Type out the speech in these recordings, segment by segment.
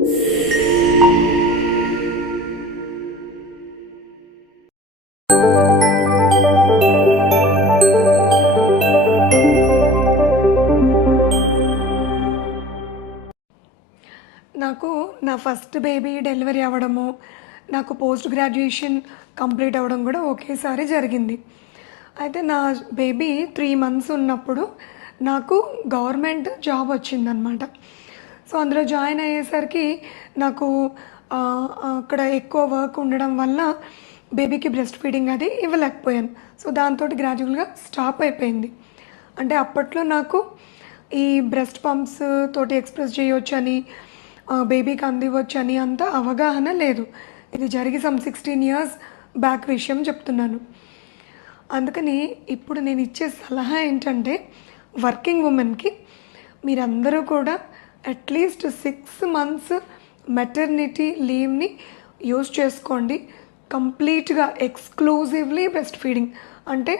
నాకు నా first baby delivery అవ్వడము నాకు పోస్ట్ గ్రాడ్యుయేషన్ కంప్లీట్ అవ్వడం కూడా ఒకేసారి జరిగింది. అయితే నా బేబీ త్రీ మంత్స్ ఉన్నప్పుడు నాకు గవర్నమెంట్ జాబ్ వచ్చిందనమాట సో అందులో జాయిన్ అయ్యేసరికి నాకు అక్కడ ఎక్కువ వర్క్ ఉండడం వల్ల బేబీకి బ్రెస్ట్ ఫీడింగ్ అది ఇవ్వలేకపోయాను. సో దాంతో గ్రాడ్యువల్గా స్టాప్ అయిపోయింది. అంటే అప్పట్లో నాకు ఈ బ్రెస్ట్ పంప్స్ తోటి ఎక్స్ప్రెస్ చేయొచ్చని బేబీకి అందివ్వచ్చు అంత అవగాహన లేదు. ఇది జరిగి సమ్ సిక్స్టీన్ ఇయర్స్ బ్యాక్ విషయం చెప్తున్నాను. అందుకని ఇప్పుడు నేను ఇచ్చే సలహా ఏంటంటే వర్కింగ్ ఉమెన్కి మీరందరూ కూడా at least six months maternity లీవ్ని use చేసుకోండి. కంప్లీట్గా ఎక్స్క్లూజివ్లీ బ్రెస్ట్ ఫీడింగ్ అంటే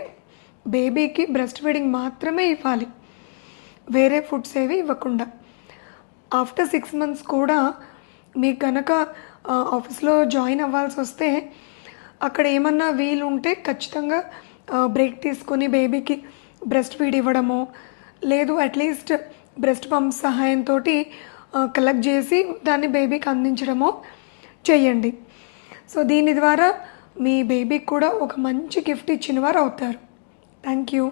బేబీకి బ్రెస్ట్ ఫీడింగ్ మాత్రమే ఇవ్వాలి. వేరే ఫుడ్స్ ఏవి ఇవ్వకుండా. ఆఫ్టర్ సిక్స్ మంత్స్ కూడా మీకు కనుక ఆఫీస్లో జాయిన్ అవ్వాల్సి వస్తే అక్కడ ఏమన్నా వీలు ఉంటే ఖచ్చితంగా బ్రేక్ తీసుకొని బేబీకి బ్రెస్ట్ ఫీడ్ ఇవ్వడము లేదు అట్లీస్ట్ బ్రెస్ట్ పంప్ సహాయంతో కలెక్ట్ చేసి దాన్ని బేబీకి అందించడమో చేయండి. సో దీని ద్వారా మీ బేబీకి కూడా ఒక మంచి గిఫ్ట్ ఇచ్చిన వారు అవుతారు. Thank you